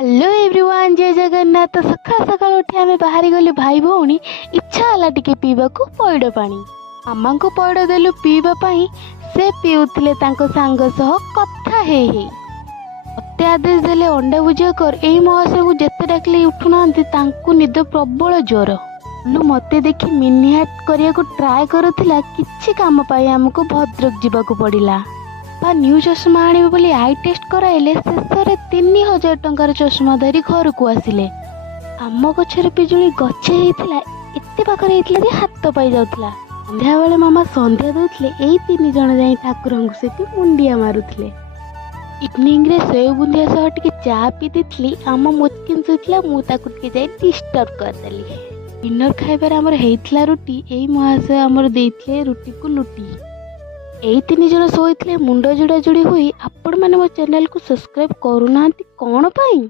Hello everyone, जय जगन्नाथ। तो सकाल सकाल उठी आमे बाहरी गलु भाई भौणी। इच्छा हला टिके पीवा को पइड पानी। मामा को पइड देलु पीवा पाई। से पीउथिले तांको सांग सह कथा हे हे। मते आदेश देले अंडा भुजिया कर। एई महाशय को जेते डाकले उठुनांती तांको निद प्रबल ज्वर। लु मते देखि मिनी हाट करिया को ट्राई करथिला। किछि काम पाई हमको भद्रक जीवा को पड़िला। बा न्यू चश्मा आने बोली आई टेस्ट कराइले। शेष 3000 टंकार चश्मा धरी घर को आसिले। आम गछर पिजुली गछे होता एत पाखर होता जे हाथ पाई जाऊला। संध्या बेले मामा संध्या दौले। यही 3 जन जाई ठाकुर से मुंडिया मारुले। इवनिंग रे सेव बुंदिया सह टिके चा पी देती। आम मुचकिन सोचला मुझे डिस्टर्ब करदेली। डिनर खाइबार आमर होता रुटी। यही महाशय आमर देइथिले रुटी को लुटी। यही 3 जन शोते मुंड जोड़ा जोड़ी हुई। आपण मैंने मो चैनल को सब्सक्राइब करूना कौन पाई।